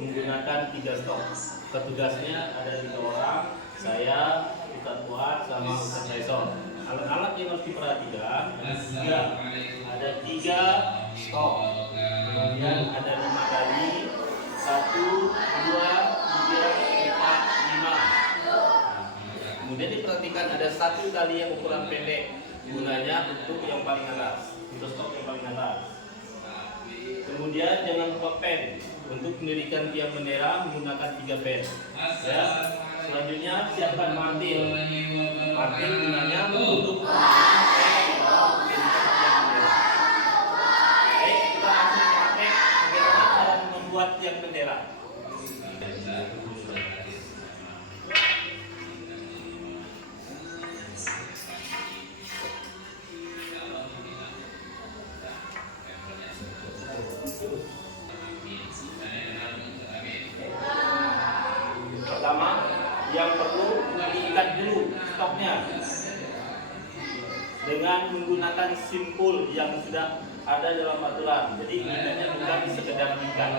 menggunakan 3 stok. Petugasnya ada 3 orang, saya, Ustadz Fuad, sama Ustadz Faisal. Alat-alat yang harus diperhatikan ada 3 stok, kemudian ada 5 kali, 1, 2, 3, 4, 5. Kemudian diperhatikan ada 1 kali yang ukuran pendek, gunanya untuk yang paling atas, untuk stok yang paling atas. Kemudian jangan lupa pen untuk mendirikan tiang bendera menggunakan 3 pen. Ya. Selanjutnya siapkan martil. Martil gunanya untuk mendirikan tiang bendera. Baik, kita langsung praktek bagaimana cara membuat tiang bendera. Pertama, yang perlu diikat dulu stoknya dengan menggunakan simpul yang sudah ada dalam aturan. Jadi ikatnya bukan sekedar ikat.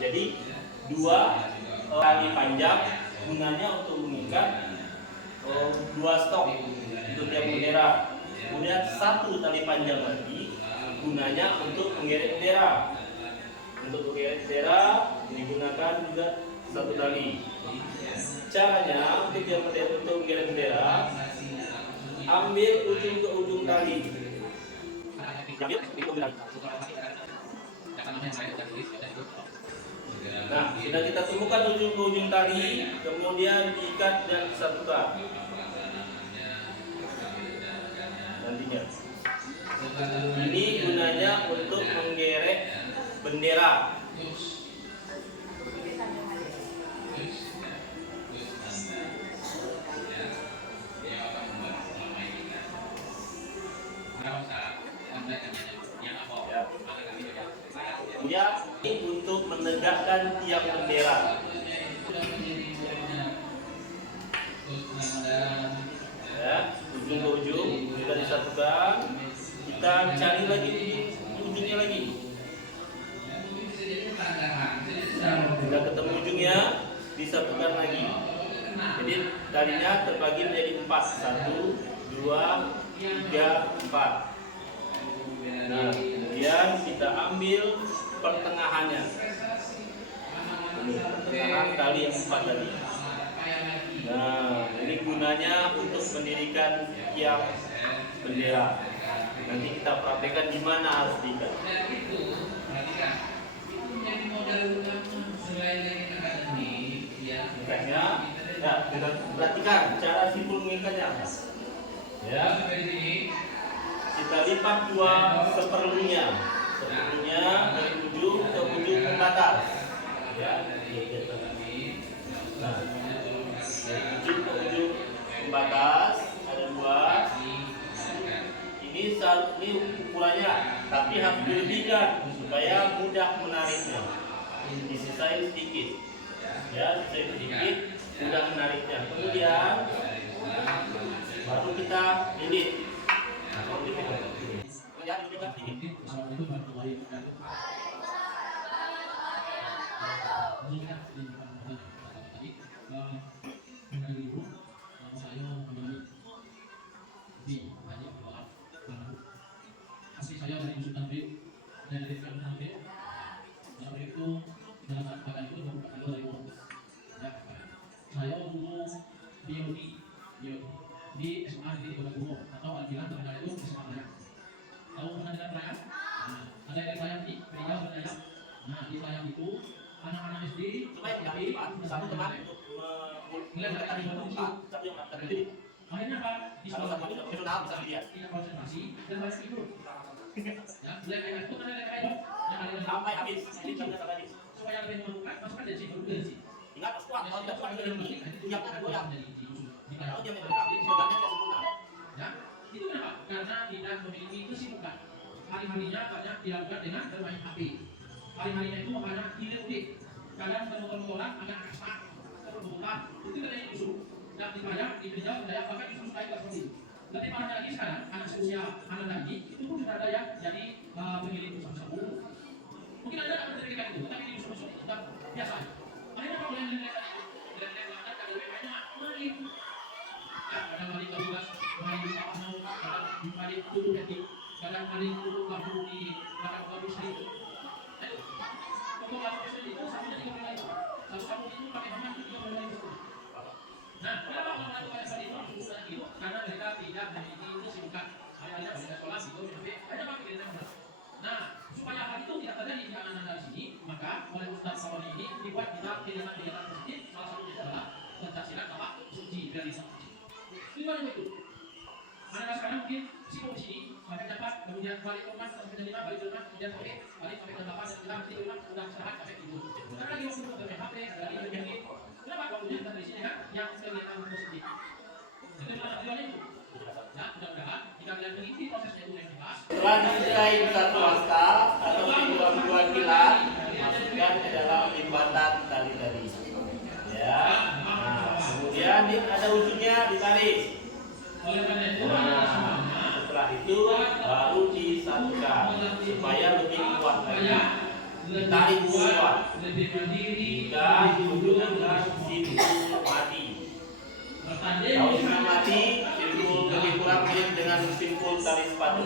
Jadi 2 tali panjang gunanya untuk mengikat 2 stok untuk tiang bendera. Kemudian 1 tali panjang lagi gunanya untuk menggeret bendera. Untuk menggeret bendera digunakan juga 1 tali. Caranya untuk tiang bendera, untuk menggeret bendera, ambil ujung ke ujung tali. Nah, sudah kita temukan ujung ke ujung tali, kemudian diikat dan disatukan. Nantinya. Ini gunanya untuk menggeret bendera. Ya, ini untuk menegakkan tiang bendera. Ya, ujung ke ujung sudah disatukan. Kita cari lagi ujungnya lagi. Sudah ketemu ujungnya, disatukan lagi. Jadi talinya terbagi menjadi 4. 1, 2, 3, 4. Nah, kemudian kita ambil pertengahannya. Pertengahan tali yang 4 tadi. Nah, ini gunanya untuk mendirikan tiang bendera. Nanti kita praktekkan di mana harus diikat. Ikatnya, ya, kita perhatikan cara simpul mengikatnya. Ya, kita lipat 2/4-nya. Seperlunya dari ujung ke ujung pembatas. Ya, nah, dari ujung ke ujung pembatas ada 2. Ini ukurannya, tapi harus dilebihkan supaya mudah menariknya. Disisain sedikit, ya, sisain sedikit, mudah menariknya. Kemudian baru kita lilit. Ya, dilipatkan sedikit. Asli saya dari Yusuf Tanbir dan dari Firman Tanbir. Lalu itu dalam keadaan itu merupakan 2000. Ya, saya dulu biologi di SMA di Kota Bogor atau Alkilan terkenal itu SMA Raya. Tahu pengadilan Raya? Nah, ada yang Raya di Riau dan Raya. Nah, di Raya itu anak-anak SD Supaya tidak satu teman untuk menggunakan satu yang akan jadi. Akhirnya apa? Di sekolah itu personal bisa dilihat. kita konsentrasi dan banyak ikut. Ya, mulai kayak itu kan ada kayak yang ada Sampai habis. Ini sampai habis. supaya lebih menemukan masukkan dari sini dari sini. Ingat harus kuat. Kalau tidak kuat tidak lebih. Yang akan goyang. Kalau dia Ya, memang sebenarnya tidak sempurna. ya, itu kenapa? Karena kita memiliki kesibukan. Hari-harinya banyak dilakukan dengan bermain HP. Hari-harinya itu makanya hilir mudik. Kadang teman-teman orang agak kasar, terus itu katanya justru. yang dipinjau daya bahkan justru naik seperti itu. Lebih parahnya lagi sekarang anak seusia anak lagi itu pun sudah ada yang jadi pemilik usaha sabu. Mungkin anda tidak berpikirkan itu, tapi di usaha itu sudah biasa. Akhirnya kalau yang nilai tadi nilai melakukan ada lebih banyak maling. Ya, kadang maling kebukas, maling mau, kadang maling tutup hati, kadang maling tutup lampu di belakang lampu sendiri. Untuk lampu sendiri itu satunya 3 lain. Satu sabu itu pakai hamam 3 lain itu. Nah, kenapa orang melakukan hal itu? Karena mereka tidak memiliki kesibukan. Ayahnya banyak sekolah gitu, sampai hanya pakai kereta. Nah, supaya hal itu tidak terjadi di anak-anak di sini, maka oleh Ustaz Sawani ini dibuat kita kegiatan-kegiatan masjid. Salah satunya adalah pencaksilat apa? Suci realisasi. Gimana itu? Anak sekarang mungkin sibuk di sini, sampai dapat, kemudian balik ke rumah, sampai jam 5, balik ke rumah, kemudian sore, balik sampai jam 8, dan kita mesti di rumah, sudah istirahat sampai tidur. Karena lagi waktu untuk bermain HP, lagi bermain. Kenapa waktunya kita di sini kan? Yang kegiatan positif. Itu adalah tujuannya itu. Nah, mudah-mudahan jika kalian mengikuti prosesnya itu yang jelas. Setelah dinilai satu angka atau dua kilat, masukkan ke dalam limbatan tali-tali. Ya. Nah, kemudian ada ujungnya ditarik. Nah, setelah itu baru disatukan supaya lebih kuat lagi. Ditarik kuat. Hingga dihubungkan simpul mati. Kalau sudah mati, simpul lebih kurang mirip dengan simpul tali sepatu.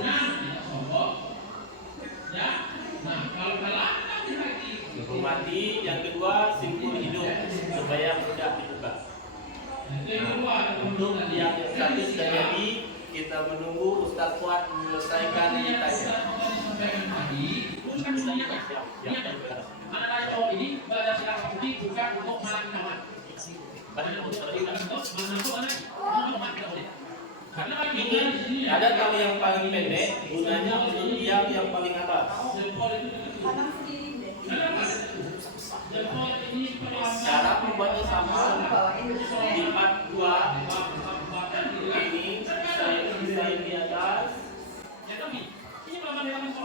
Simpul mati, yang kedua simpul hidup supaya mudah dibuka. Nah, untuk yang satu sudah jadi, kita menunggu Ustaz Fuad menyelesaikan ditanya. Anak-anak cowok ini belajar silat putih bukan untuk malam kawan. Ini ada tali yang paling pendek, gunanya untuk yang paling atas. Cara membuatnya sama, lipat 2 ini saya desain di atas.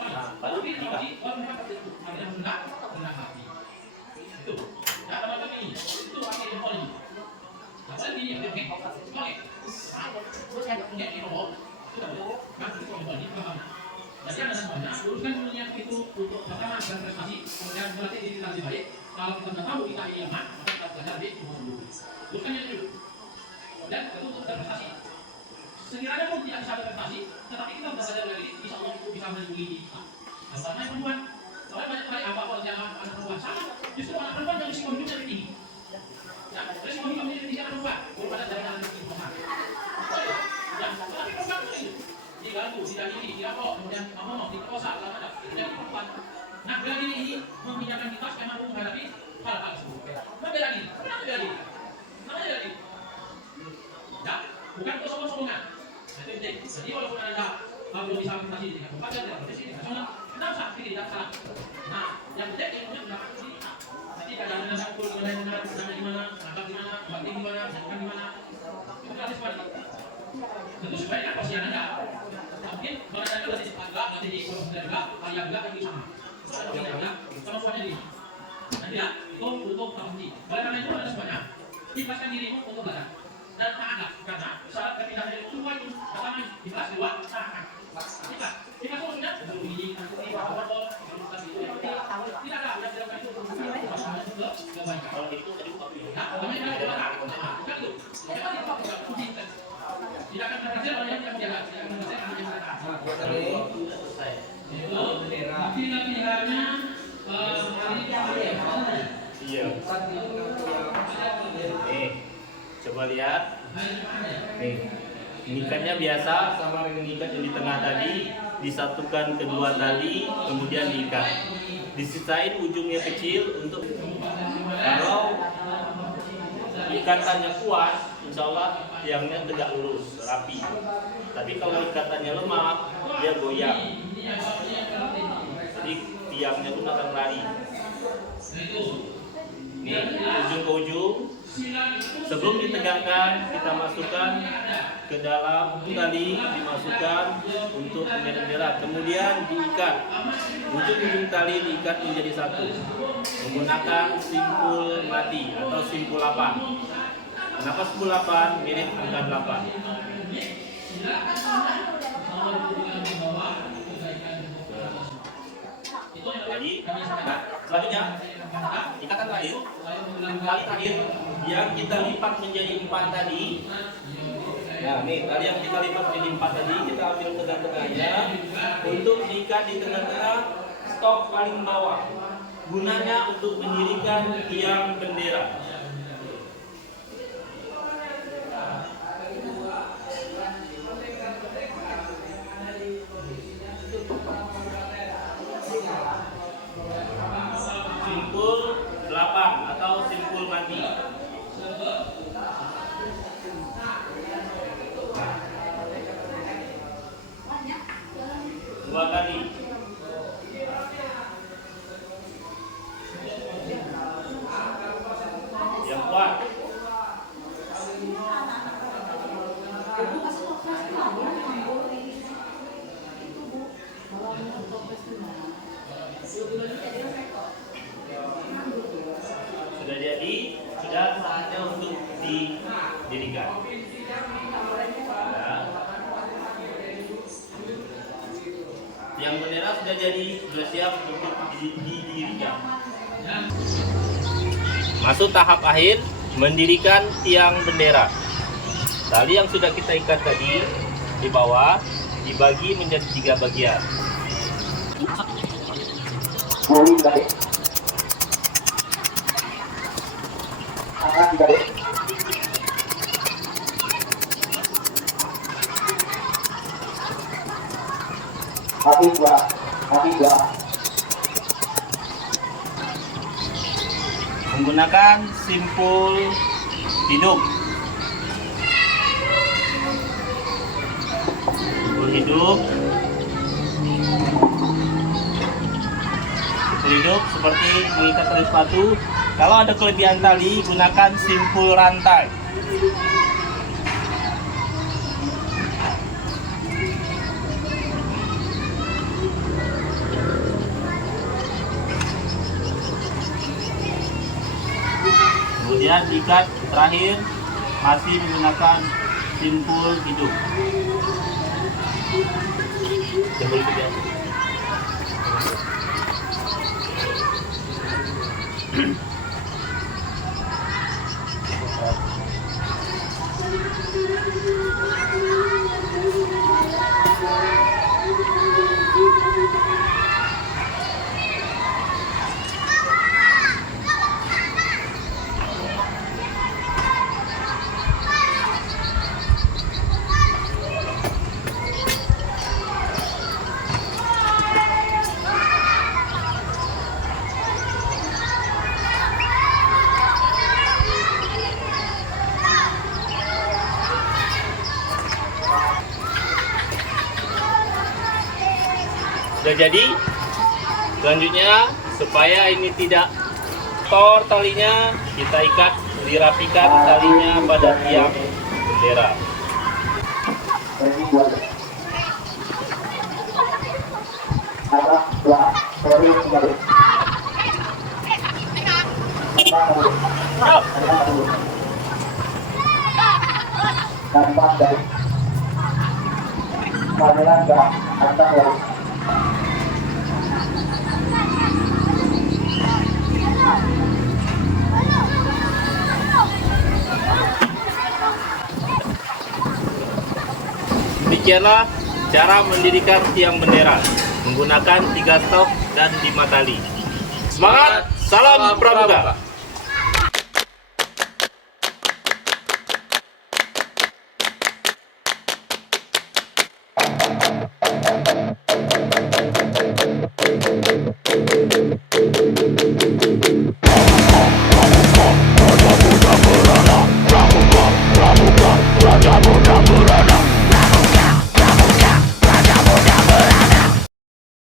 Nah, baru diikat. Jadi ada semuanya, luruskan dulu niat itu untuk pertama dan prestasi, kemudian berarti diri kita lebih baik. Kalau kita tidak tahu kita ini lemah, maka kita belajar lebih dulu. Luruskan niat dulu. Dan itu untuk prestasi. Sekiranya pun tidak bisa berprestasi, tetapi kita sudah belajar lagi, bisa Allah itu bisa melindungi kita. Karena yang perempuan, soalnya banyak kali apa kalau jangan anak perempuan sama, justru anak perempuan yang risiko hidupnya lebih tinggi. Ya, risiko hidupnya lebih tinggi anak perempuan daripada dari anak perempuan. Ya, tetapi perempuan itu hidup. Diganggu, didahili, dirapok, kemudian ngomong, diperkosa, ada itu jadi perempuan. Nah, bela diri ini memindahkan kita supaya mampu menghadapi hal-hal tersebut. Nah, bela diri, kenapa bela diri? Namanya bela diri. Ya, bukan untuk sombong-sombongan. Nah, itu penting. Jadi walaupun ada belum bisa prestasi di tingkat kabupaten, tidak profesi, di nasional, kita usah pilih tidak salah. Nah, yang penting ilmunya mendapatkan sendiri. Nanti kadang dengan satu mengenai benar, benar di mana, angkat di mana, bakti di mana, bukan di mana. Itu gratis sekali. Tentu sebaiknya posisi Anda. Mungkin badan Anda berarti agak, berarti di kolom juga, ayah juga kan sama. Ada tidak, kemampuannya di. Nanti ya, itu untuk tahunji. Oleh karena itu ada semuanya. Ikhlaskan dirimu untuk belajar. Dan taatlah, karena saat kepindahan dari itu wajib. Pertama, ikhlas, dua, taatkan. Ikhlas. Ikhlas maksudnya berbunyi, nanti berkobol, tidak ada yang dilakukan itu. Kalau itu tadi buka dulu. Nah, namanya adalah bukan itu. Memang itu bukan uji. Tidak akan berhasil kalau yang tidak menjaga. Tidak akan berhasil kalau yang tidak selesai. Itu latihannya Iya. Nih, coba lihat. Nih, ngikatnya biasa sama dengan ikat yang di tengah tadi, disatukan kedua tali, kemudian diikat. Disisain ujungnya kecil untuk kalau ikatannya kuat, insya Allah tiangnya tegak lurus, rapi. Tapi kalau ikatannya lemah, dia goyang. Jadi tiangnya pun akan lari. Ini ujung ke ujung. Sebelum ditegakkan, kita masukkan ke dalam tali, dimasukkan untuk bendera. Kemudian diikat. Ujung-ujung tali diikat menjadi satu menggunakan simpul mati atau simpul apa? Kenapa 10-8? Mirip angka 8. Jadi, selanjutnya ikatan terakhir, tali terakhir yang kita lipat menjadi 4 tadi. Nah, nih tadi yang kita lipat menjadi 4 tadi, kita ambil tengah-tengahnya untuk diikat di tengah-tengah stok paling bawah. Gunanya untuk mendirikan tiang bendera. Simpul 8 atau simpul mati. Dua kali. Yang kuat. Sudah jadi, sudah saatnya untuk didirikan. Nah, yang bendera sudah jadi, sudah siap untuk didirikan. Masuk tahap akhir, mendirikan tiang bendera. Tali yang sudah kita ikat tadi di bawah dibagi menjadi 3 bagian. Menggunakan simpul hidup. Simpul hidup. Simpul hidup seperti mengikat tali sepatu. Kalau ada kelebihan tali, gunakan simpul rantai. Kemudian ikat terakhir masih menggunakan simpul hidup. Simpul hidup ya. Sudah jadi. Selanjutnya, supaya ini tidak tor talinya, kita ikat, dirapikan talinya pada tiang bendera. Demikianlah cara mendirikan tiang bendera menggunakan 3 stok dan 5 tali. Semangat, salam pramuka.